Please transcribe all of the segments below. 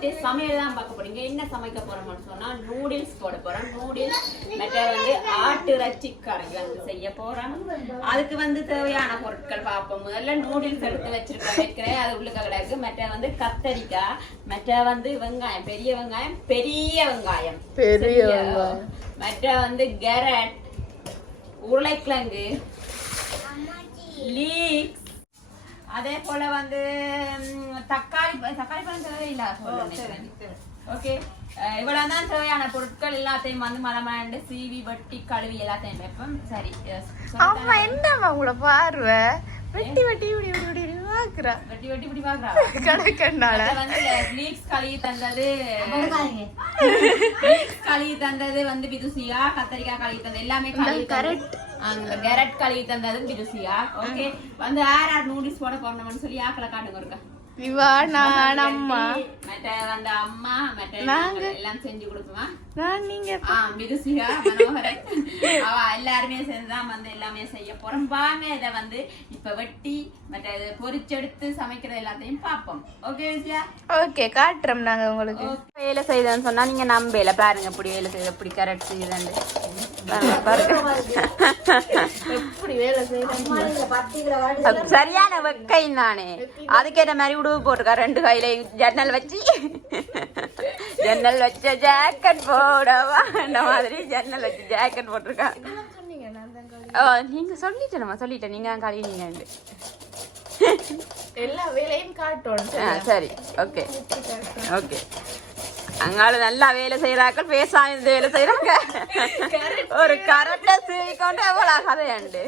Night சமையல் தான் பார்க்க போறீங்க. என்ன சமைக்க போறோம்னு சொன்னா நூடுல்ஸ் போட போறோம். நூடுல்ஸ் மற்ற வந்து ஆட்டு இறைச்சி கறி வந்து செய்ய போறோம். அதுக்கு வந்து தேவையான பொருட்கள் பார்ப்போம். முதல்ல நூடுல்ஸ் எடுத்து வைக்கிறேன், அது உள்ளுக்க கிடக்கு. மற்ற வந்து கத்தரிக்காய், மற்ற வந்து வெங்காயம், பெரிய வெங்காயம், மற்ற வந்து கேரட், உருளைக்கிழங்கு, லீக்ஸ், அதே போல வந்து தக்காளி பழம் தேவை இல்ல. ஓகே, இவ்வளவுதான் தேவையான பொருட்கள். எல்லாத்தையும் வந்து மலமண்டு சீவி வெட்டி கழுவி எல்லாத்தையும் வைப்போம். சரி, என்னம்மா உங்களை பார்வை வெட்டி வெட்டி தந்தது வந்து விதுசியா, கத்தரிக்காய் கழுவி தந்தது எல்லாமே கேரட் கழுவி தந்தது விதுசியா. ஓகே, வந்து யார் நூடுல்ஸ் போட போறோம்னு சொல்லி ஆக்களை காட்டுங்க இருக்கா. அம்மா எல்லாம் செஞ்சு கொடுக்குவான். எல்லாருமே சேர்ந்துதான் வந்து எல்லாமே செய்ய போறோம். வாங்க இதை வந்து இப்ப வெட்டி மற்ற பொரிச்செடுத்து சமைக்கிற எல்லாத்தையும் பார்ப்போம். Okay Visia? ஓகே, காட்டுறோம் நாங்க உங்களுக்கு. வேலை செய்தேன்னு சொன்னா நீங்க நம்பல. பாருங்க இப்படி வேலை செய்த, இப்படி கரெக்ட் செய்தாண்டு சரியான வெக்கை தானே. அதுக்கேற்ற மாதிரி உடுவு போட்டிருக்கா. 2 கையில ஜன்னல் வச்சு ஜாக்கெட் போடவா அந்த மாதிரி ஜன்னல் வச்சு ஜாக்கெட் போட்டிருக்கா. நீங்க சொல்லிட்டேன். நீங்க கழுவினீங்க எல்லா வேலையும் காட்டும். சரி, ஓகே ஓகே. அங்கால நல்லா வேலை செய்யறாக்கள் பேசாம வேலை செய்யறாங்க. ஒரு கரெக்டா சீவிக்கொண்டு எவ்வளவு கதையாண்டு.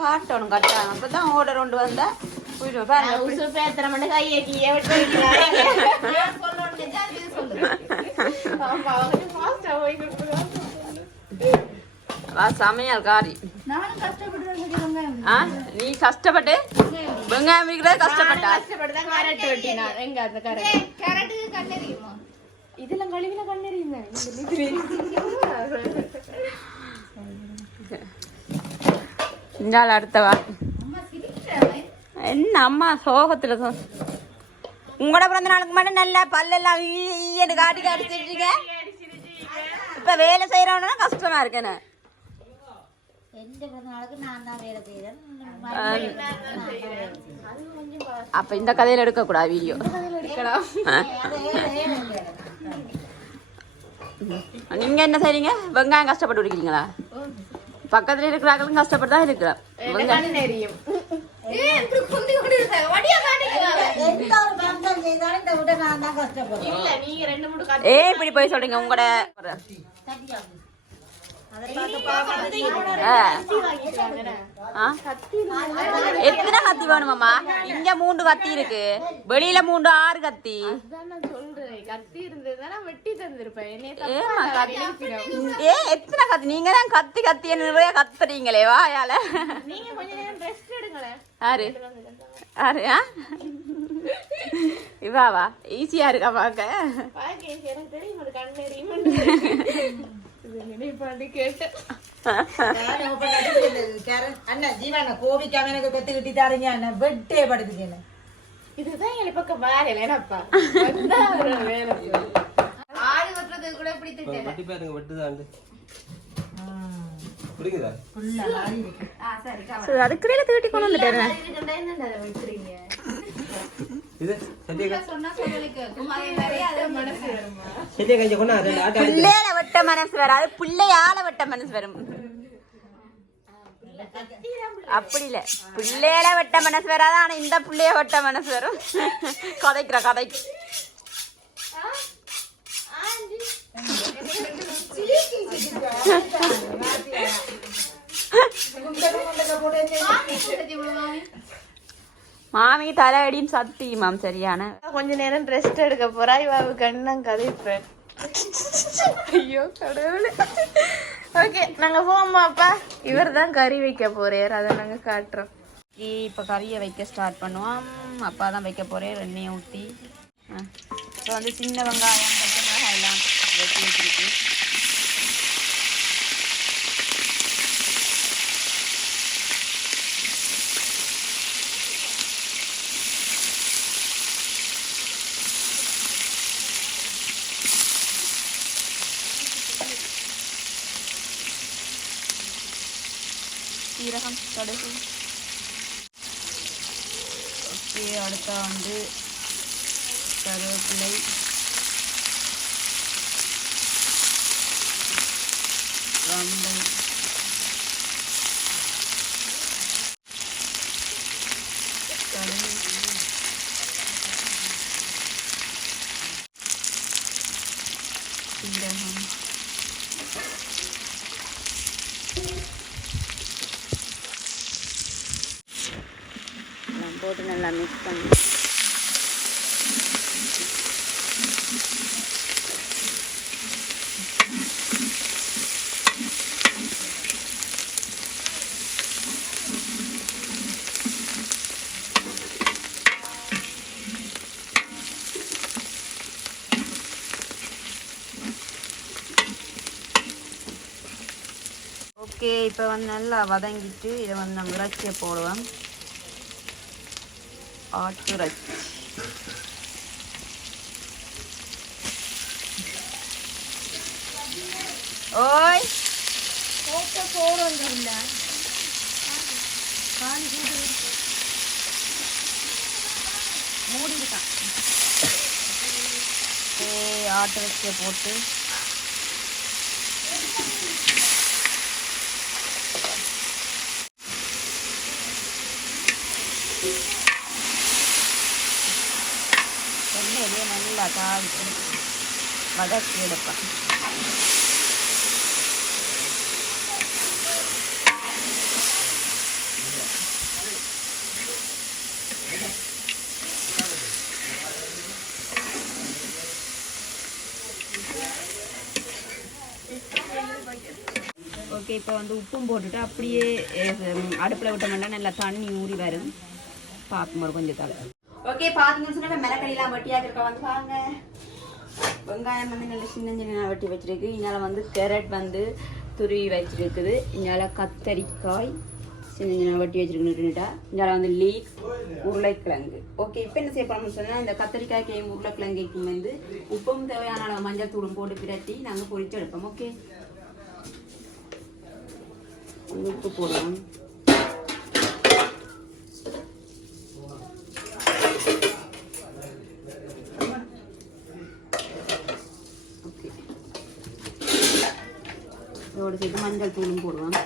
காட்டணும் கட்டாங்க. அப்பதான் ஆர்டர் கொண்டு வந்தா சமையல் காரி. நீ கஷ்டப்பட்டு வெங்காயம் இதெல்லாம் கழுவின கண்ணெறியும். அடுத்தவா என்ன அம்மா சோகத்துல உங்களோட பிறந்த நாளுக்கு மட்டும் நல்லா பல்லெல்லாம் காட்டி காட்டிச்சிருக்கீங்க. இப்ப வேலை செய்யறவனா கஷ்டமா இருக்கேன்னு. அப்ப இந்த கதையில எடுக்க கூடாது வீடியோ. நீங்க என்ன செய்றீங்க? வெங்காயம் கஷ்டப்பட்டு இருக்கிறீங்களா? பக்கத்துல இருக்கிறாங்களும் கஷ்டப்பட்டு தான் இருக்கிறோம். இப்படி போய் சொல்றீங்க உங்களோட எத்தனை கத்தி வேணுமாமா? இங்க 3 கத்தி இருக்கு, வெளியில 3 6 கத்தி. எத்தனை கத்தி? நீங்க தான் கத்தி கத்தி நிறைய கத்துறீங்களே வாயால. யாரு யாரு? இவாவா? ஈஸியா இருக்கா பாக்க. கோவிக்காம எனக்கு கொத்து கிட்டி தாருங்க. வெட்டே படுத்துக்கேன். இதுதான் என் பக்கம் வேலைப்பா. ஆடு வெட்டுறது கூட பிடித்து அதுக்குள்ள தூட்டி கொண்டு வந்துட்டேன். பிள்ளையால வெட்ட மனசு வராது, பிள்ளையால வெட்ட மனசு வரும். அப்படி இல்ல, பிள்ளையால வெட்ட மனசு வராது, ஆனா இந்த பிள்ளைய வெட்ட மனசு வரும். கதைக்கிற கதைக்கு மாமி தலையடின்னு சத்தி மாம். சரியான கொஞ்ச நேரம் ரெஸ்ட் எடுக்க போறா. இவாவு கண்ணம் கதைப்பேன். ஐயோ கடவுளே. ஓகே, நாங்க போமாப்பா. இவர் தான் கறி வைக்க போறாரு, அதை நாங்க காட்டுறோம். இப்ப கறியை வைக்க ஸ்டார்ட் பண்ணுவோம். அப்பா தான் வைக்க போறேன். எண்ணெயை ஊற்றி இப்போ வந்து சின்ன வெங்காயம் பச்சை மிளகாய் எல்லாம் வெட்டி வச்சிருக்கு. சீரகம் கடுகு. ஓகே, அடுத்தா வந்து கருவேப்பிலை, வெந்தயம், கடுகு, சீரகம், எல்லாம் போட்டு நல்லா மிக்ஸ் பண்ணி ஓகே. இப்போ வந்து நல்லா வதங்கிட்டு இதை வந்து நம்ம இறைச்சியை போடுவோம். ஆட்டு இறைச்சி. ஓய் மூடிட்டான். ஆட்டு இறைச்சியை போட்டு எண்ணெயிலே நல்லா தாளித்து வதக்கி எடுப்பேன். ஓகே, இப்போ வந்து உப்பும் போட்டுட்டு அப்படியே அடுப்பில் விட்டோம்னா நல்லா தண்ணி ஊறி வரும். பார்க்கும்போது கொஞ்சம் தலை. ஓகே, பார்த்தீங்கன்னு சொன்னா மிளகடிலாம் வெட்டியாக இருக்க வந்து பாருங்க. வெங்காயம் வந்து நல்லா சின்ன சின்ன வெட்டி வச்சிருக்கு. இதனால வந்து கேரட் வந்து துருவி வச்சிருக்குது. இதனால கத்தரிக்காய் சின்ன சின்ன வெட்டி வச்சிருக்குன்னுட்டா. இதனால வந்து லீக் உருளைக்கிழங்கு. ஓகே, இப்போ என்ன செய்ய போறோம்னு சொன்னா இந்த கத்தரிக்காய்க்கும் உருளைக்கிழங்குக்கும் வந்து உப்பும் தேவையான அளவு மஞ்சள் தூளும் போட்டு பிரட்டி நாங்கள் பொரிச்சு எடுப்போம். ஓகே, உப்பு போடுவோம். ஓகே, இதோடு சேர்த்து மஞ்சள் தூளும் போடுவோம்.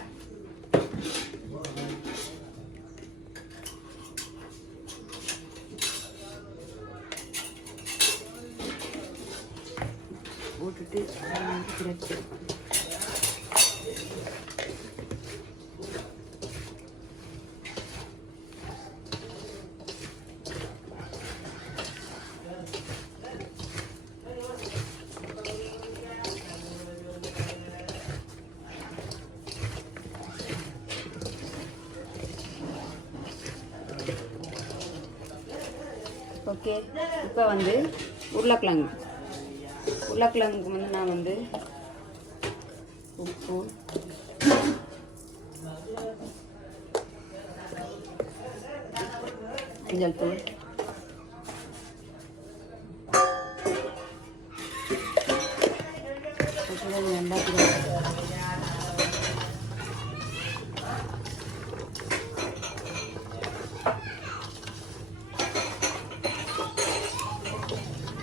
போட்டுட்டு பிரட்டி எடுப்போம். ஓகே, இப்போ வந்து உருளைக்கிழங்குக்கு வந்து நான் வந்து உப்பு, மஞ்சள் தூள்,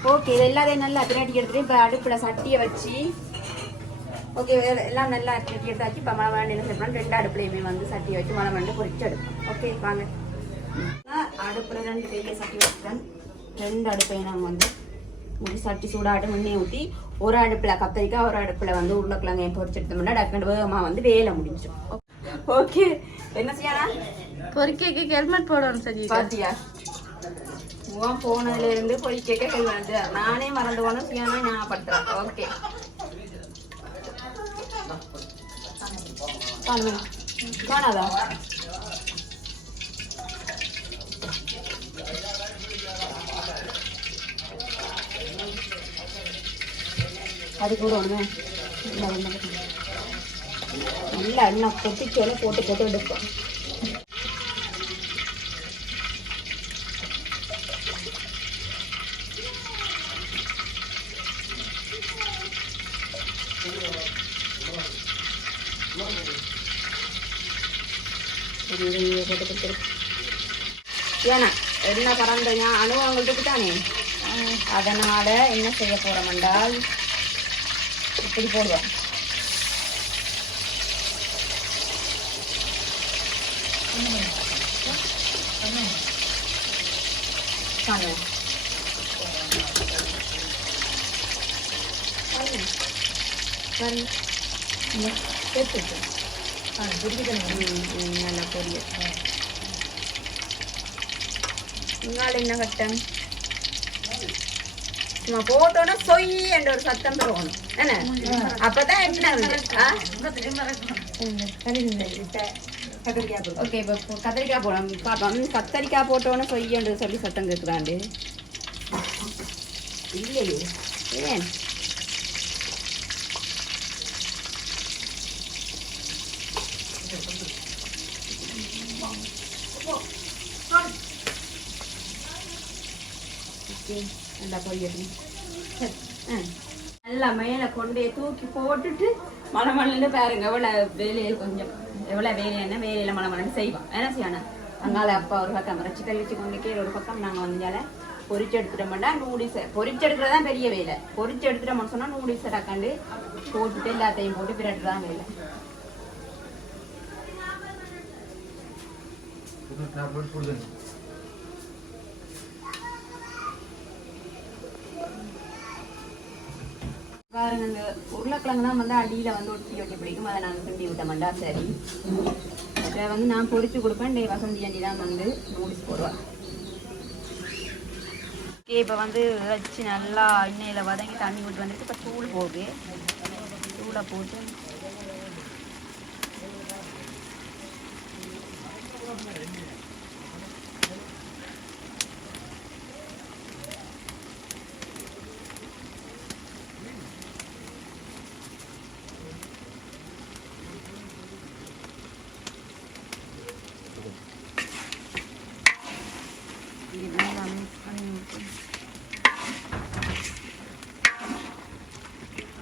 ஓகே, இது எல்லாத்தையும் நல்லா பிரட்டி எடுத்துட்டு இப்போ அடுப்பில் சட்டியை வச்சு ஓகே எல்லாம் நல்லா பிரட்டி எடுத்தாச்சு. இப்போ மழை என்ன செய்யணும், 2 அடுப்புலையுமே வந்து சட்டியை வச்சு மழை மண்டு பொரிச்சு எடுப்போம். ஓகே, வாங்க. அடுப்பில் 2 பெரிய சட்டி வச்சுட்டேன். 2 அடுப்பையும் நாங்கள் வந்து முடி சட்டி சூடாட்டு முன்னே ஊற்றி ஒரு அடுப்பில் கத்தரிக்காய், ஒரு அடுப்பில் வந்து உருளைக்கிழங்கையும் பொரிச்சு எடுத்தோம்னா டக்குனு வேகமாக வந்து வேலை முடிஞ்சிடும். ஓகே, என்ன செய்யலாம், பொரிக்கைக்கு ஹெல்மெட் போடணும். சரி பாத்தியா, போனதுல இருந்து பொரிக்க வந்து நானே மறந்து போன சுயானே ஞாபகப்படுத்துறேன். ஓகே, காணாதா அது கூட ஒண்ணு நல்லா எண்ணெய் கொட்டிச்சோல போட்டு போட்டு எடுப்போம். போட்டு கொடுத்துரு. ஏன்னா என்ன பறந்த அனுபவங்களுக்கு தானே, அதனால என்ன செய்ய போறோம் என்றால் இப்படி போடுவோம். நல்லா பொரிய உங்களால் என்ன கட்டம் சும்மா போட்டோன்னா சொய் என்ற ஒரு சத்தம் தருவோம் என்ன, அப்பதான் என்ன ஓகே. இப்போ கத்திரிக்காய் போடலாம் பார்ப்போம். கத்திரிக்காய் போட்டோன்னு சொய்யன்றது சொல்லி சத்தம் கேட்குறாண்டு இல்லையே ஏன் நல்லா பொரியட்டும். நல்லா மேலே கொண்டே தூக்கி போட்டுட்டு மழை மழைன்னு பாருங்க எவ்வளோ வேலையில் கொஞ்சம் எவ்வளோ வேலையான வேலையில் மழை மழைன்னு செய்வோம். என்ன செய்யணும் அங்கால அப்பா ஒரு பக்கம் ரசிக்கல் வச்சு கொண்டு கீழே ஒரு பக்கம் நாங்கள் வந்தால பொரிச்சு எடுத்துட்டோம்னா நூடில்ஸை பொரிச்சு எடுக்கிறதான் பெரிய வேலை. பொரிச்சு எடுத்துட்டோம்னு சொன்னால் நூடில்ஸை டக்காண்டு போட்டுட்டு எல்லாத்தையும் போட்டு பிரட்டு தான் வேலை. பாருங்க இந்த உருளைக்கிழங்கு தான் வந்து அடியில் வந்து ஒட்டி ஒட்டி பிடிக்கும். அதை நாங்கள் கிண்டி விட்டோம்டா சரி. அதை வந்து நான் பொரிச்சு கொடுப்பேன். டே வசந்தி அண்டி தான் வந்து நூடில்ஸ் போடுவாள். ஓகே இப்போ வந்து வச்சு நல்லா எண்ணெயில் வதங்கி தண்ணி விட்டு வந்துட்டு இப்போ தூள் போகுது. தூளை போட்டு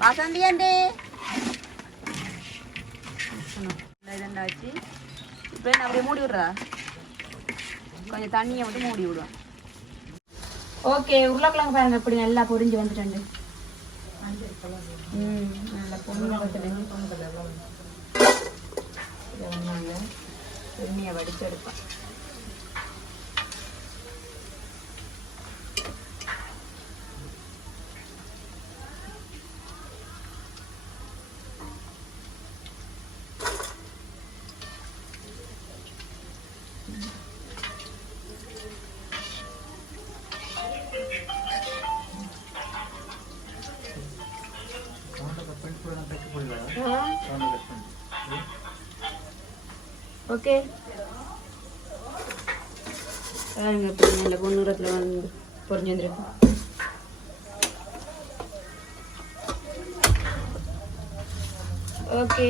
வசந்தி அண்டே இதண்டாச்சு. இப்போ என்ன அப்படியே மூடி விட்றா, கொஞ்சம் தண்ணியை மட்டும் மூடி விடுவேன். ஓகே உருளைக்கிழங்கு பாருங்க இப்படி நல்லா பொரிஞ்சு வந்துட்டு. நல்லா பொண்ணு எண்ணெயை வடிச்சு எடுப்பேன். ஓகே பாருங்க இப்போ நல்ல பொன்னிறத்தில் வந்து பொரிஞ்சு வந்துருக்கு. ஓகே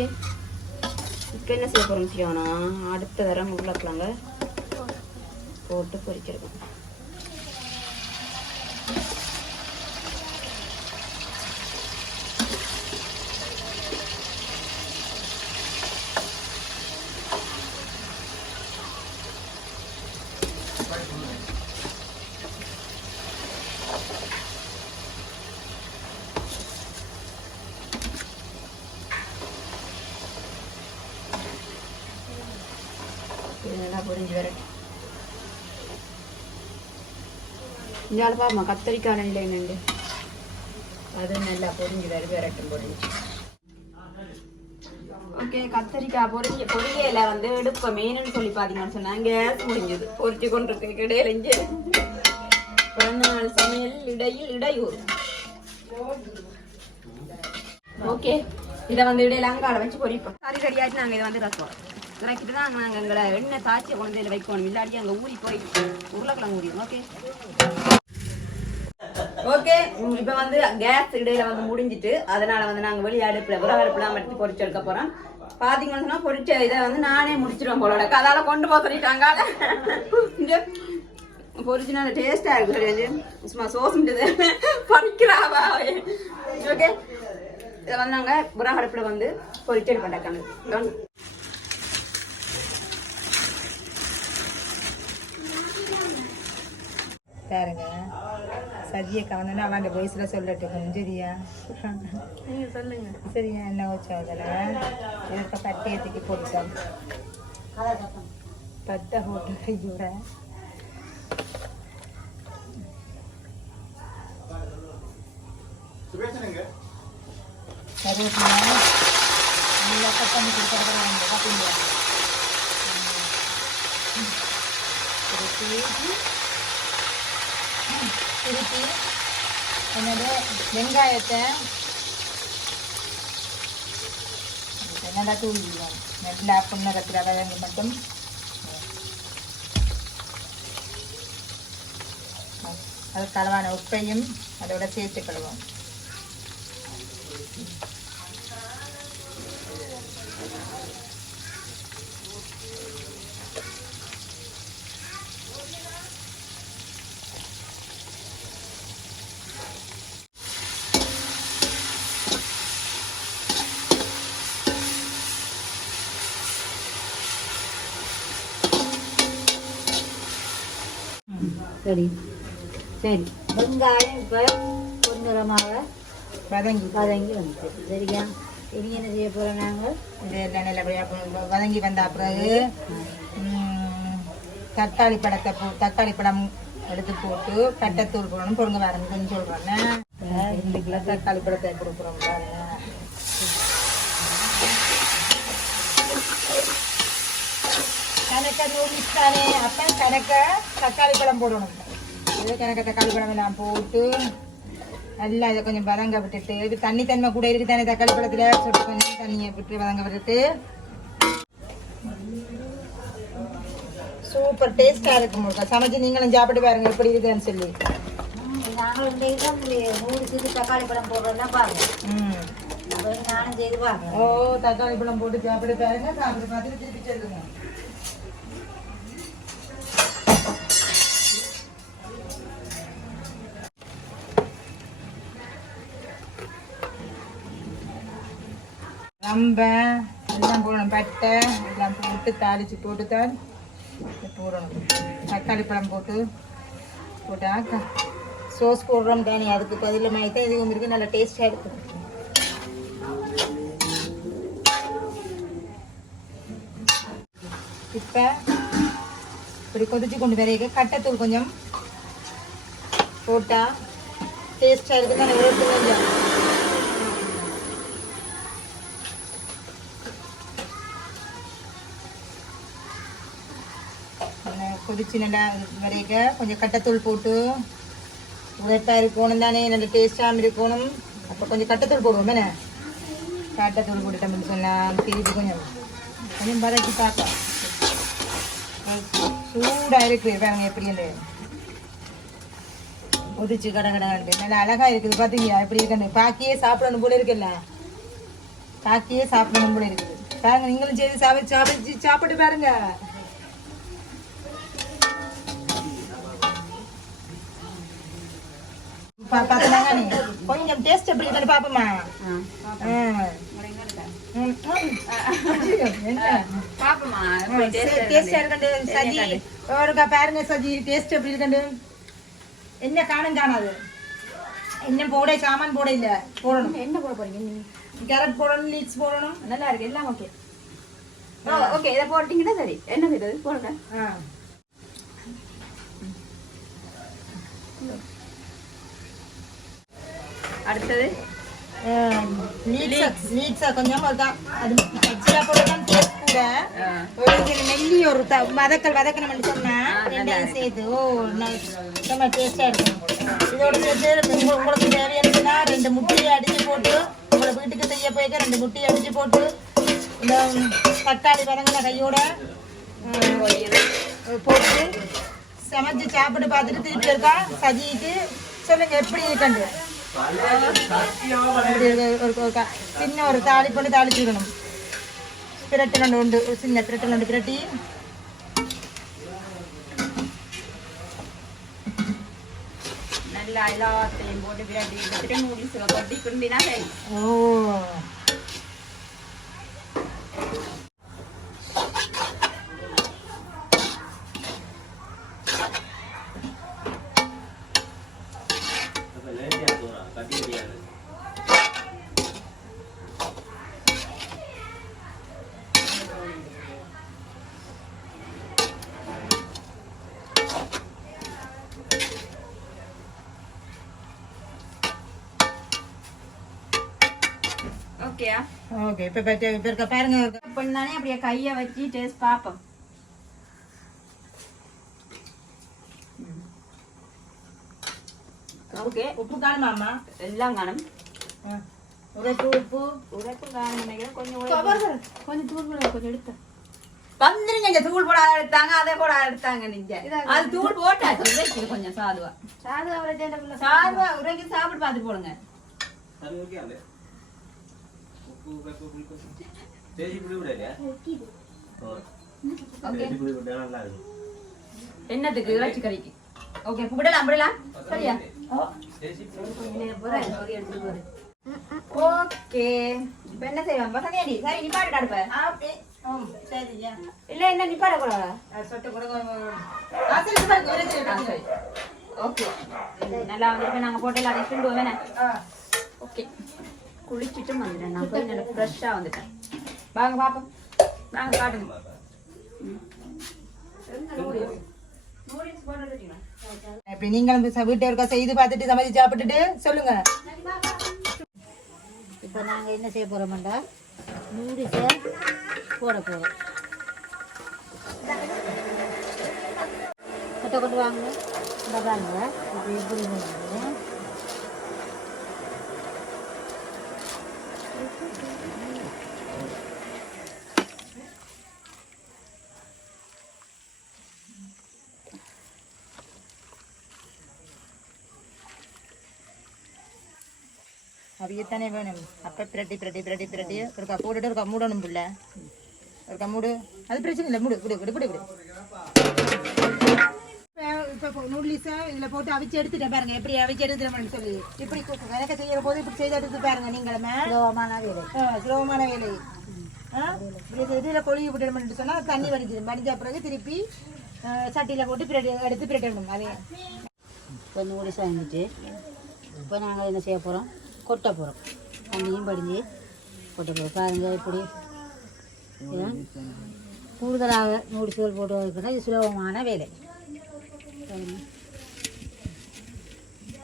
இப்போ என்ன செய்ய போகிறோம் செய்யணும்னா அடுத்த தரம் உருளைக்கிழங்க போட்டு பொரிச்சிருக்கோம். நல்லா பொரிஞ்சு வரட்டும். இந்த பாப்பா கத்தரிக்காய் நல்ல என்னண்டு அது நல்லா பொரிஞ்சு வரட்டும் பொரிஞ்சு. ஓகே கத்தரிக்காய் பொரியல வந்து எடுப்ப மெயின்னு சொல்லி பாத்தீங்கன்னு சொன்னாங்க. கேஸ் முடிஞ்சது பொரிச்சு கொண்டு இடையில பிறந்த நாள் சமையல் இடையில் இடையூறு. ஓகே இதை வந்து இடையில அங்கால வச்சு பொரிப்போம். சரி ரெடியாச்சு நாங்கள் இதை வந்து ரசம் இறக்கிட்டு தான் நாங்கள் எங்களை எண்ணெய் தாய்ச்சியை குழந்தையில வைக்கணும். இல்லாட்டி அங்கே ஊறி போய் உருளைக்கிழங்கு ஊறிடும். ஓகே ஓகே இப்போ வந்து கேஸ் இடையில வந்து முடிஞ்சிட்டு அதனால வந்து நாங்கள் வெளியே அடுப்பில் விறகு அடுப்புலாம் எடுத்து பொரிச்சு எடுக்க போகிறோம். பார்த்தீங்கன்னு சொன்னால் பொரிச்ச இதை வந்து நானே முடிச்சிருவேன் போல. அதால கொண்டு போக சொல்லிட்டாங்க. பொரிச்சுனா அந்த டேஸ்டாக இருக்கு. சும்மா சோசிட்டது பறிக்கிறாவா. ஓகே இதை வந்து நாங்கள் விறகு அடுப்பில் வந்து பொரிச்சு எடுப்போம். பாருங்க சதியை கவனம் அவன் வயசுல சொல்லட்டும் சரியா நீங்க சொல்லுங்க. சரியா என்ன வச்சாதில் இப்போ பட்டையை தூக்கி போட்டுட்டான் பட்டை போட்டு கையோட கருவேப்பிலை நல்லா கட் பண்ணி கொடுக்குறாங்க பார்த்தீங்களா திருப்பி என்னோட வெங்காயத்தை நல்லா தூவிடுவோம் நல்லா புண்ணகத்தில் வதங்கி மட்டும் அதுக்கு அளவான உப்பையும் அதோட சேர்த்து கழுவோம். சரி சரி வெங்காயம் இப்போ பொன்னிறமாக வதங்கி வந்துச்சு சரியா. இனி என்ன செய்ய போகிறோம் நாங்கள் இதெல்லாம் நல்லபடியாக வதங்கி வந்த பிறகு தக்காளி பழம் எடுத்து போட்டு கட்டத்தூள் போடணும் பொருங்க வரணும்னு சொல்கிறேன். 2 கிலோ தக்காளி பழத்தை கொடுக்குறோம் பாருங்க. கணக்க நூலிஸ் தானே அப்போ கணக்க தக்காளி பழம் போடணும். கணக்க தக்காளி பழம் எல்லாம் போட்டு நல்லா இதை கொஞ்சம் வதங்க விட்டுட்டு இது தண்ணி தன்மை கூட இருக்குது தானே தக்காளி பழத்தில் சொட்டு கொஞ்சம் தண்ணியை விட்டு வதங்க விட்டுட்டு சூப்பர் டேஸ்டாக இருக்கும். சமைச்சு நீங்களும் சாப்பிட்டு பாருங்க எப்படி இருக்குன்னு சொல்லி. நாங்களும் நூறு தக்காளி பழம் போடுறோம்னா பாருங்க. நானும் செய்து பாருங்க. ஓ தக்காளி பழம் போட்டு சாப்பிட்டு பாருங்க. சாப்பிட்டு பார்த்துட்டு திருப்பி சொல்லுங்க. ரம்ப எல்லாம் போடணும். பட்டை எல்லாம் போட்டு தாளித்து போட்டுத்தான் போடணும். தக்காளி பழம் போட்டா சோஸ் போடுறோம் தானே அதுக்கு பதில் மாதிரி இதுவும் இருக்குது. நல்லா டேஸ்டாக இருக்கும். இப்போ இப்படி கொதிச்சு கொண்டு வரைக்க கட்டத்தூள் கொஞ்சம் போட்டால் டேஸ்டாக இருக்குது தானே. கொஞ்சம் கொதிச்சு நல்லா வரைக்க கொஞ்சம் கட்டத்தூள் போட்டு உரைப்பாக இருக்கணும் தானே. நல்ல டேஸ்டாக இருக்கணும். அப்போ கொஞ்சம் கட்டத்தூள் போடுவோம் தானே. கட்டத்தூள் போட்டுட்டோம்னு சொன்னால் திருப்பி கொஞ்சம் கொஞ்சம் வதக்கி பார்க்க சூடாக இருக்குது பாருங்க. எப்படி அந்த கொதிச்சு கடகடான்ட்டு நல்லா அழகாக இருக்குது பார்த்தீங்களா. எப்படி இருக்குன்னு பாக்கியே சாப்பிடணும் போல இருக்குல்ல. பாக்கியே சாப்பிடணும் போல இருக்குது பாருங்க. நீங்களும் செய்து சாப்பிட்டு பாருங்க. கொஞ்சம் டேஸ்ட் எப்படி இருக்குன்னு பாப்போமா. டேஸ்டா இருக்கண்டு சஜி ஒருக்கா பாருங்க. சஜி டேஸ்ட் எப்படி இருக்கண்டு. என்ன காணாது என்ன போட சாமான் போட இல்ல போடணும். என்ன போட போறீங்க? கேரட் போடணும், லீக்ஸ் போடணும். நல்லா இருக்கு எல்லாம். ஓகே ஓகே இதை போட்டீங்கன்னா சரி. என்ன செய்யறது போடுங்க. அடுத்தது லீட்ஸா கொஞ்சம் அது பச்சையா போட்டுதான் டேஸ்ட் கூட. ஒரு நெல்லி ஒரு வதக்கணும்னு சொன்னா ரெண்டையும் சேர்த்து ரொம்ப டேஸ்டா இருக்கும். இதோட சேர்த்து உங்களுக்கு தேவையானதுன்னா 2 முட்டையை அடிச்சு போட்டு உங்களை வீட்டுக்கு செய்ய போய்க்க 2 முட்டையை அடிச்சு போட்டு இந்த தக்காளி வதங்கின கையோட போட்டு சமைச்சு சாப்பிட்டு பார்த்துட்டு திருப்பி இருக்கா சஜிக்கு சொல்லுங்க எப்படி இருக்கண்டு. சின்ன ஒரு தாளி போட்டு தாளிச்சுக்கணும். பிரட்டல் உண்டு சின்ன பிரட்டல் உண்டு பிரட்டி நல்லா எல்லாத்தையும் போட்டு பிரட்டி எடுத்துட்டு நூடுல்ஸ் கொட்டி குண்டினா சரி. ஓகேயா? ஓகே இப்ப இப்ப இருக்க பாருங்க பண்ணானே அப்படியே கையை வச்சு டேஸ்ட் பார்ப்போம். ஓகே, உப்பு காணுமாம்மா? எல்லாம் காணும். உரைப்பு உப்பு உரைப்பு காணும் நினைக்கிறேன். கொஞ்சம் தூள் போட கொஞ்சம் எடுத்தேன். வந்துருங்க, இங்க தூள் போடாத எடுத்தாங்க, அதே போடாத எடுத்தாங்க. நீங்க அது தூள் போட்டாச்சு. உரைக்குது கொஞ்சம் சாதுவா சாதுவா உரைக்கு சாப்பிட்டு பார்த்து போடுங்க. என்னத்துக்கு? இறைச்சி கறிக்கு. ஓகே, விடலாம் விடலாம். சரியா? ஓகே, இப்ப என்ன செய்வோம்? சரி சரி, நிப்பாட்டு அடுப்ப. சரியா இல்ல என்ன நிப்பாட கூடாதா? சொட்டு கொடுங்க. ஓகே, நல்லா வந்து நாங்க போட்டு அதை கிண்டுவோம் வேணா. ஓகே, குளிச்சுட்டு வந்துட்டேன். நான் போய் நல்லா ஃப்ரெஷ்ஷா வந்துட்டேன். வாங்க பாப்போம், வாங்க காட்டுங்க. இப்படி நீங்களும் வீட்டை இருக்கா செய்து பார்த்துட்டு சமைச்சு சாப்பிட்டுட்டு சொல்லுங்க. இப்போ நாங்கள் என்ன செய்ய போகிறோம்டா, நூடுல்ஸை போட போகிறோம். கட்ட கொண்டு வாங்க. இந்த பாருங்க, இப்போ எப்படி பண்ணுங்க. அவையத்தானே வேணும். அப்போ பிரட்டி பிரட்டி பிரட்டி பிரட்டி ஒருக்கா போட்டுட்டு ஒருக்கா மூடணும் பிள்ளை. ஒருக்கா மூடு, அது பிரச்சனை இல்லை. மூடு விடு விடு விடு விடு. இப்போ நூடுல்ஸை இதில் போட்டு அவிச்சு எடுத்துட்டேன் பாருங்க. எப்படி அவிச்சு எடுத்துட்டோம்னு சொல்லி இப்படி எனக்கு செய்யற போது இப்படி செய்து எடுத்து பாருங்க. நீங்களுமே சுலபமான வேலை. சுலபமான வேலை. இதில் கொழுவி விட்டுடணும்னு சொன்னால் தண்ணி வடிச்சிடும். வடிஞ்ச பிறகு திருப்பி சட்டியில் போட்டு எடுத்து பிரட்டணும். அதே இப்போ நூடுல்ஸ் வாங்கிட்டு இப்போ நாங்கள் என்ன செய்ய போகிறோம், கொட்ட போகிறோம். தண்ணியும் படிஞ்சு கொட்ட போகிறோம். பாருங்கள் இப்படி இதான் கூடுதலாக நூடுல்ஸ்கள் போட்டு வைக்கணும். இது சுலபமான வேலை.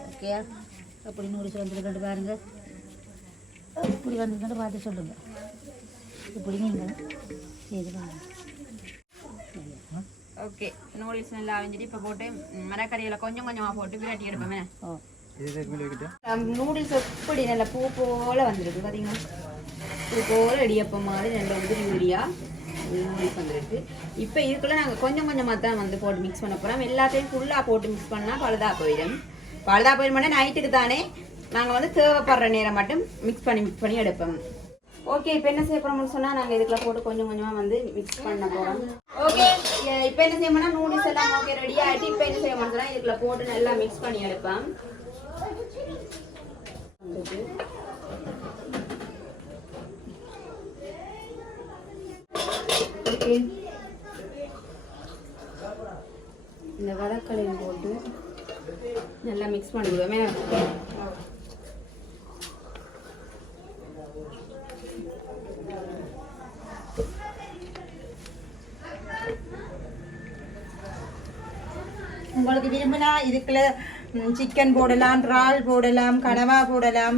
ஓகே, அப்படி நூடுல்ஸ் வந்துருக்கிட்டு பாருங்கள். இப்படி வந்துருக்கிட்டு பார்த்து சொல்லுங்கள். இப்படி நீங்கள் செய்து பாருங்கள். ஓகே, நூடுல்ஸ் நல்லா அவிஞ்சிட்டு இப்போ போட்டு மரக்கறியில கொஞ்சம் கொஞ்சமாக போட்டு விரட்டி எடுப்போமே. நூடுல்ஸ் எப்படி நல்ல பூ போல வந்துருக்கு பார்த்தீங்கன்னா, பூ போல இடியப்பம் மாதிரி நல்ல உதிரி உதிரியா நூடுல்ஸ் வந்துருக்கு. இப்போ இதுக்குள்ள நாங்கள் கொஞ்சம் கொஞ்சமாக தான் வந்து போட்டு மிக்ஸ் பண்ண போகிறோம். எல்லாத்தையும் ஃபுல்லாக போட்டு மிக்ஸ் பண்ணால் பழுதாக போயிடும். பழுதாக போயிடுமானா நைட்டுக்கு தானே நாங்கள் வந்து தேவைப்படுற நேரம் மட்டும் மிக்ஸ் பண்ணி எடுப்போம். ஓகே, இப்போ என்ன செய்ய போகிறோம்னு சொன்னால் நாங்கள் இதுக்குள்ள போட்டு கொஞ்சம் கொஞ்சமாக வந்து மிக்ஸ் பண்ண போகிறோம். ஓகே, இப்போ என்ன செய்யணும்னா நூடுல்ஸ் எல்லாம் ஓகே ரெடி ஆகிட்டு இப்போ என்ன செய்ய மாட்டோம்னா இதுக்குள்ள போட்டு நல்லா மிக்ஸ் பண்ணி எடுப்போம். ஓகே, இந்த வதக்கலையும் போட்டு நல்லா மிக்ஸ் பண்ணிவிடுவோமே. உங்களுக்கு விரும்பினா இதுக்குள்ள சிக்கன் போடலாம், இறால் போடலாம், கனவா போடலாம்,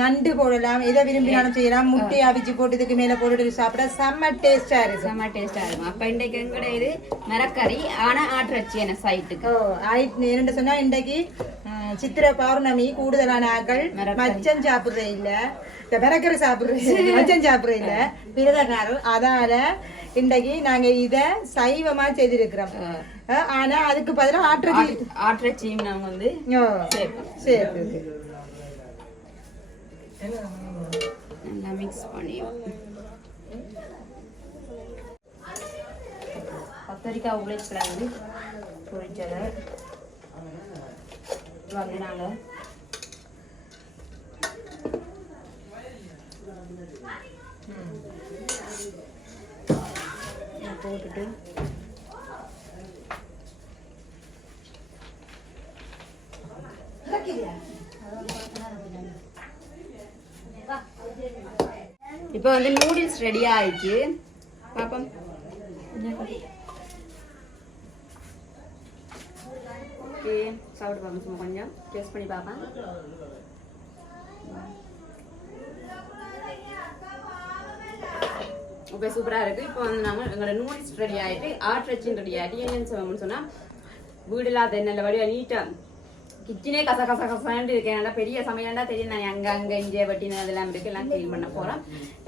நண்டு போடலாம். எதை விரும்பினாலும் செய்யலாம். முட்டையை அவிச்சு போட்டு இதுக்கு மேல போட்டுட்டு சாப்பிட செம்ம டேஸ்டா இருக்கும். செம்ம டேஸ்டா இருக்கும். அப்ப இன்றைக்கு எங்கட இது மரக்கறி, ஆனா ஆட்டுறச்சி என்ன சைட்டுக்கு என்னென்னு சொன்னா இன்றைக்கு சித்திரை பௌர்ணமி. கூடுதலான ஆக்கள் மச்சம் சாப்பிடுற இல்ல, இந்த மரக்கறி சாப்பிடுற மச்சம் சாப்பிடுற இல்ல, விரதக்காரர். அதால இன்றைக்கு நாங்க இத சைவமா செய்திருக்கிறோம். ஆனா அதுக்கு பதிலாக ஆட்டுறச்சியும் நாங்க வந்து சேர்த்து நல்லா மிக்ஸ் பண்ணி கத்தரிக்காய் உருளைக்கிழங்கு பொரிச்சதை வந்து நாங்கள் போட்டுட்டு இப்போ வந்து நூடுல்ஸ் ரெடி ஆயிடுச்சு. பாப்போம், ஓகே சாப்பிட்டு பார்ப்போம். சும்மா கொஞ்சம் டேஸ்ட் பண்ணி பார்ப்பேன். இப்போ சூப்பராக இருக்குது. இப்போ வந்து நம்ம எங்களோட நூடுல்ஸ் ரெடி ஆகிட்டு ஆட்ரச்சின் ரெடி ஆகிட்டு என்னென்னு சொல்லணும்னு சொன்னால் வீடு இல்லாத நல்ல வழியாக நீட்டாக கிச்சனே கச கச கசாண்டு இருக்கேன். நல்லா பெரிய சமையல்டா தெரியும். நான் அங்கே இங்கே வட்டின அதெல்லாம் இருக்குது. எல்லாம் க்ளீன் பண்ண போகிறோம்.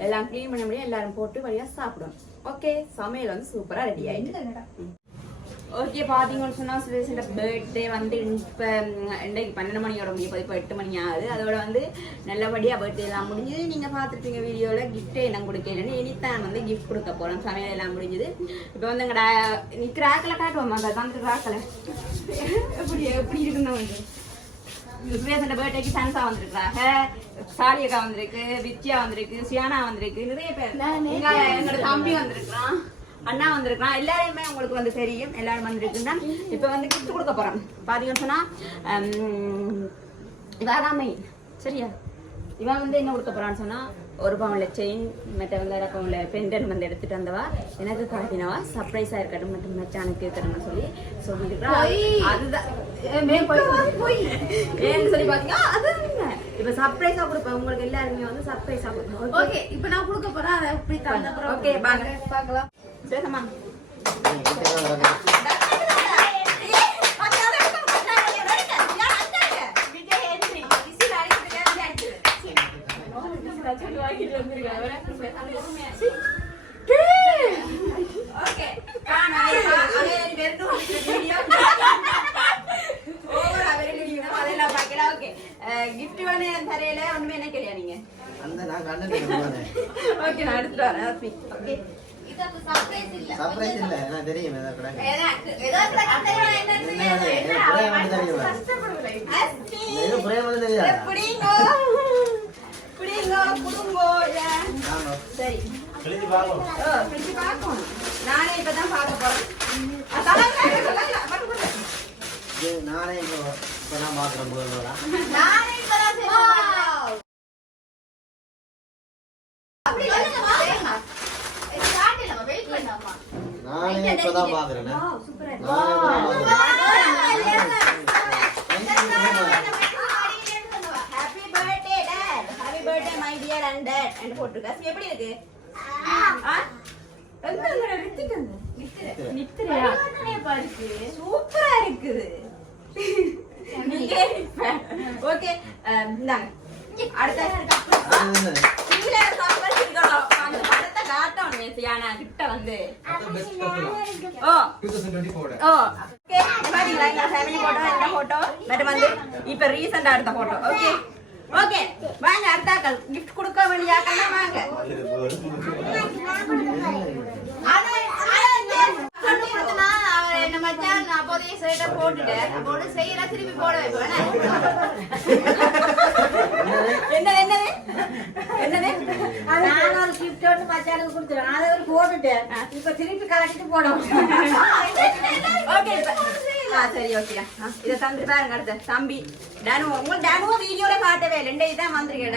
எல்லாம் க்ளீன் பண்ண முடியும். எல்லாரும் போட்டு வழியாக சாப்பிடுவோம். ஓகே, சமையல் வந்து சூப்பராக ரெடி ஆகிட்டு. ஓகே, பார்த்தீங்கன்னு சொன்னால் சுரேஷோட பர்த்டே வந்து இப்போ இன்றைக்கு 12 மணியோட முடியும். இப்போ 8 மணி ஆகுது. அதோட வந்து நல்லபடியாக பர்த்டே எல்லாம் முடிஞ்சுது. நீங்கள் பார்த்துருப்பீங்க வீடியோவில். கிஃப்ட்டே எல்லாம் கொடுக்கலன்னு இனித்தான் வந்து கிஃப்ட் கொடுக்க போகிறோம். சமையல் எல்லாம் முடிஞ்சுது. இப்போ வந்து எங்கடா நிற்கிற ஆக்கில் காட்டுவோம். அந்த தந்துட்டு ஆக்கலை எப்படி இருக்குன்னு வந்து சுரேஷோட பர்த்டேக்கு சன்சா வந்திருக்கிறாங்க, சாலியக்கா வந்திருக்கு, வித்யா வந்திருக்கு, சியானா வந்திருக்கு, நிறைய பேர். என்னோட தம்பி வந்திருக்கிறான், அண்ணா வந்திருக்கான். எல்லாரையுமே உங்களுக்கு வந்து தெரியும். எல்லாரும் வந்திருக்குன்னா இப்போ வந்து கிஃப்ட் கொடுக்க போகிறோம். பார்த்தீங்கன்னு சொன்னால் இவாராமை சரியா, இவன் வந்து என்ன கொடுக்க போகிறான்னு சொன்னால் 1 பவுனில் செயின், மற்றவங்க பவுனில் பெண்டன் வந்து எடுத்துகிட்டு வந்தவா எனக்கு காட்டினவா சர்ப்ரைஸாக இருக்கட்டும் மற்றும் மச்சானுக்கு இருக்கட்டும்னு சொல்லியிருக்கிறான். அதுதான் ஏன்னு சொல்லி பார்த்தீங்கன்னா அது இப்போ சர்ப்ரைஸாக கொடுப்பேன். உங்களுக்கு எல்லாருமே வந்து சர்ப்ரைஸாக கொடுப்பேன். ஓகே, இப்போ நான் கொடுக்க போகிறேன். அதை எப்படி தந்துடுறேன். ஓகே, பார்க்கலாம். சரிம்மா, கிஃப்ட் வேணே தரையில ஒண்ணுமே என்ன கேளியா நீங்க? ஓகே, நான் எடுத்துட்டு வரேன். ஓகே, சர்ப்ரைஸ் இல்ல, நான் தெரியும். நானே இப்பதான் பார்க்க போறேன். நானே இப்பதான் பாக்குறேன். நானே இப்பதான் பாக்குறேன். எப்படி இருக்கு? சூப்பரா இருக்குது. ஓகே, அடுத்த கிட்ட வந்து இப்ப ரீசெண்டா எடுத்த போட்டோ. ஓகே ஓகே, வாங்க அடுத்தாக்கள் கிஃப்ட் கொடுக்க வேண்டிய ஆக்கள்னா வாங்க. தம்பி வீடியோல காட்டவே இல்லை. இதான் வந்திருக்கேன்.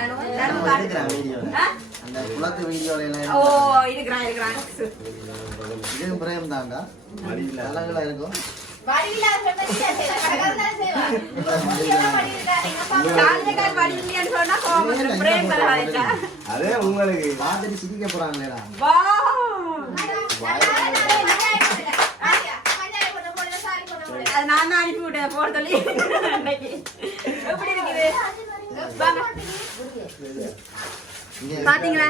அதே உங்களுக்கு பார்த்துட்டு சிரிக்க போறாங்களேடா. நான் அனுப்பி விட்டேன் போட சொல்லி. எப்படி இருக்குது பாத்தீங்களா?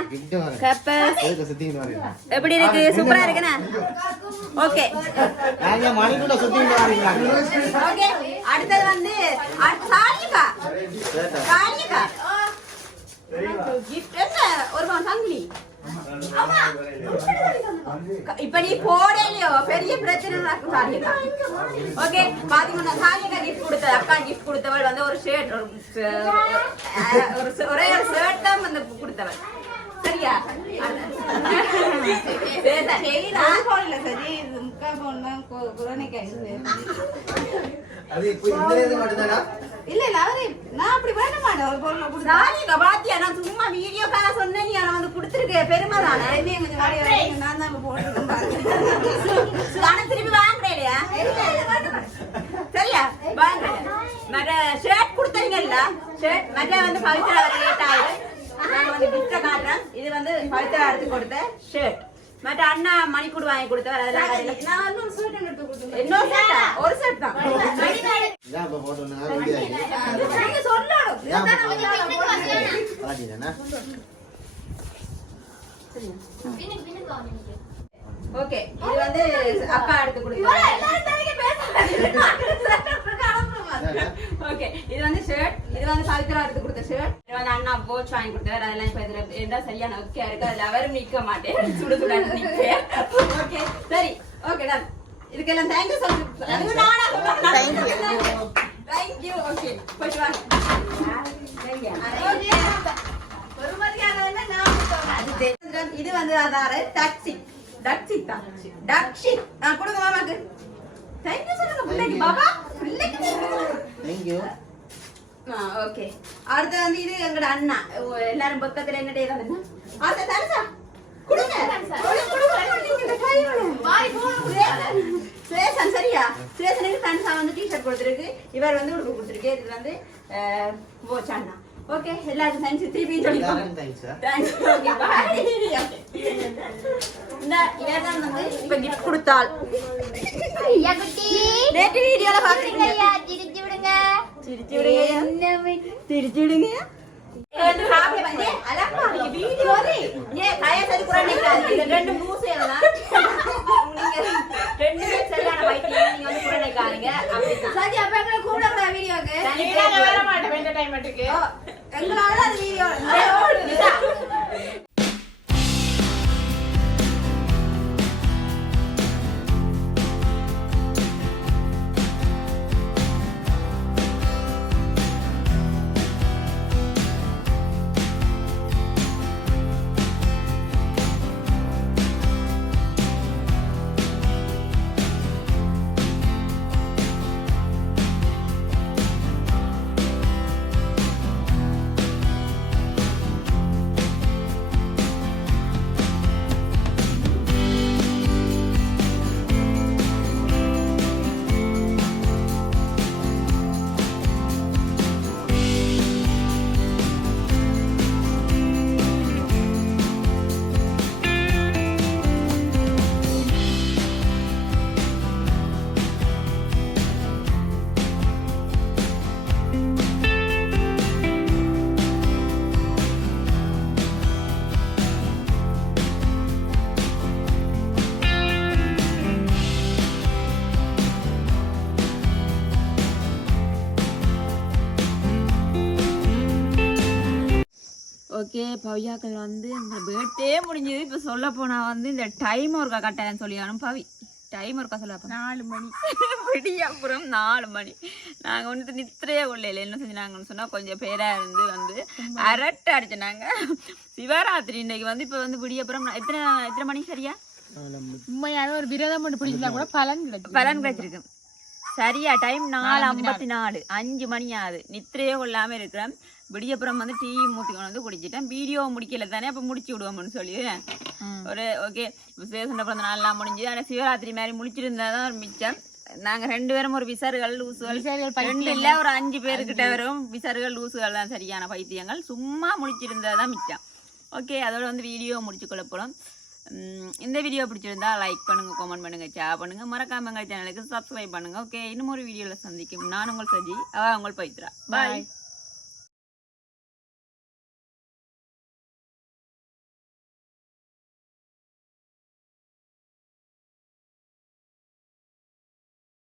எப்படி இருக்கு? சூப்பரா இருக்குண்ணா. ஓகே ஓகே, அடுத்தது வந்து சாலிகா. சாலிகா கிஃப்ட் என்ன? ஒரு சங்கிலி. இப்ப நீ போடலையோ பெரிய பிரச்சனை நடக்கும் சாலிகா. ஓகே, பாத்தீங்கன்னா சாலிகா கிஃப்ட் கொடுத்த அக்கா கிஃப்ட் கொடுத்தவள் வந்து ஒரு ஷர்ட், ஒரே ஒரு ஷர்ட் தான் வந்து கொடுத்தவள். சரியா? இல்ல இல்ல, அவரு நான் அப்படி பண்ண மாட்டேன். ஒரு பொருளை கொடுத்தா பாத்தியா, நான் சும்மா வீடியோக்காக சொன்னேன். நீ அதை வந்து கொடுத்துருக்கேன். பெருமை தானே. நான் தான் போட்டுருக்கேன். திருப்பி வாங்குறேன் இல்லையா? சரியா? வாங்குறேன். மற்ற ஷர்ட் கொடுத்தீங்கல்ல, ஷர்ட் மற்ற வந்து பவித்ரா லேட் ஆயிடும். நான் வந்து கிஃப்ட காட்டுறேன். இது வந்து பவித்ரா எடுத்து கொடுத்த ஷர்ட். மற்ற அண்ணா மணிக்கூடு வாங்கி கொடுத்தவர் அதெல்லாம் ஒரு ஷர்ட் எடுத்து கொடுத்தேன். இன்னொரு set ஆ? ஒரு செட் தான் இதான் இப்ப போட்டு வந்தா வீடியோ நீங்க சொல்லணும். பாத்தீங்கன்னா ஓகே இது வந்து அப்பா எடுத்து கொடுத்தாங்க ஓகே இது வந்து ஷர்ட் இது வந்து பவித்ரா எடுத்து கொடுத்த ஷர்ட் இது வந்து அண்ணா போச் வாங்கி கொடுத்தாரு அதெல்லாம் இப்ப இதுல இருந்தா சரியான ஓகே இருக்கு அதுல அவரும் நிக்க மாட்டேன் சுடு சுட நிப்பேன் ஓகே சரி ஓகே டன் இதுக்கெல்லாம் தேங்க்யூ சொல்லுங்க அது நானா சொல்றேன் தேங்க்யூ ஓகே போய் வாங்க ஒரு மரியாதை என்ன நான் இது வந்து அதார டாக்ஸி டாக்ஸி தான் டாக்ஸி நான் கொடுங்க மாமாக்கு தேங்க்யூ சொல்லுங்க பிள்ளைக்கு பாபா பிள்ளைக்கு தேங்க்யூ ஓகே அடுத்து வந்து இது எங்கட அண்ணா எல்லாரும் பக்கத்துல என்ன டேதா என்ன அடுத்து தரசா கொடுங்க சுரேஷன் சரியா சுரேஷனுக்கு தன்சா வந்து டிஷர்ட் கொடுத்துருக்கு இவர் வந்து உடுப்பு கொடுத்துருக்கு இது வந்து போச் அண்ணா ஓகே எல்லாரும் தேங்க்ஸ் திருப்பி சொல்லிக்கோங்க thanks sir thanks okay bye இந்த இவதான் வந்து இப்ப கிஃப்ட் கொடுத்தாள் ஐயா குட்டி. நேற்று வீடியோல பாத்தீங்க ஐயா சிரிச்சு விடுங்க. சிரிச்சு விடுங்க சிரிச்சு விடுங்க வீடியோ ரெண்டு மூசு எல்லாம் நீங்க ரெண்டு பேர் சரியான பைத்தியம் நீங்க வந்து கூட நிக்காதீங்க அப்படிதான் சரி அப்ப எங்களை கூப்பிடுங்க வீடியோக்கு. நாங்க வர மாட்டோம் என்டர்டைன்மெண்ட்டுக்கு. எங்களால அது வீடியோ ஓகே பவியாக்கள் வந்து எங்கள் பர்த்டே முடிஞ்சது இப்போ சொல்ல போனால் வந்து இந்த டைம் ஒர்க்கா கட்டாயம் சொல்லியானும் பவி டைம் ஒர்க்கா சொல்ல 4 மணி விடியப்புறம் 4 மணி நாங்கள் வந்து நித்திரையே கொள்ளையில் என்ன செஞ்சாங்கன்னு சொன்னால் கொஞ்சம் பேராக இருந்து வந்து அரட்டை அடிச்சினாங்க சிவராத்திரி இன்னைக்கு வந்து இப்போ வந்து விடியப்புறம் எத்தனை மணி சரியா உண்மையான ஒரு விரதம் மட்டும் பிடிச்சா கூட பலன் கிடைச்சிருக்கு சரியா டைம் 4:54 5 மணி ஆகுது நித்திரையே கொள்ளாம இருக்கிறேன் விடியப்புறம் வந்து டீ மூத்தி கொண்டு வந்து குடிச்சிட்டேன் வீடியோ முடிக்கல தானே அப்ப முடிச்சு விடுவோம்னு சொல்லி ஒரு ஓகே விசேஷம் பிறந்த நாள்லாம் முடிஞ்சு ஆனால் சிவராத்திரி மாதிரி முடிச்சிருந்தாதான் மிச்சம் நாங்க 2 பேரும் ஒரு விசார்கள் லூசுகள் 2 இல்ல ஒரு 5 பேருக்கிட்ட வரும் விசார்கள் லூசுகள் தான் சரியான பைத்தியங்கள் சும்மா முடிச்சிருந்ததான் மிச்சம் ஓகே அதோட வந்து வீடியோ முடிச்சு கொள்ள போறோம் இந்த வீடியோ பிடிச்சிருந்தா லைக் பண்ணுங்க கமெண்ட் பண்ணுங்க ஷேர் பண்ணுங்க மறக்காம எங்கள் சேனலுக்கு சப்ஸ்கிரைப் பண்ணுங்க ஓகே இன்னும் ஒரு வீடியோல சந்திக்கும் நான் உங்கள் சஜி உங்கள் பவித்ரா பாய்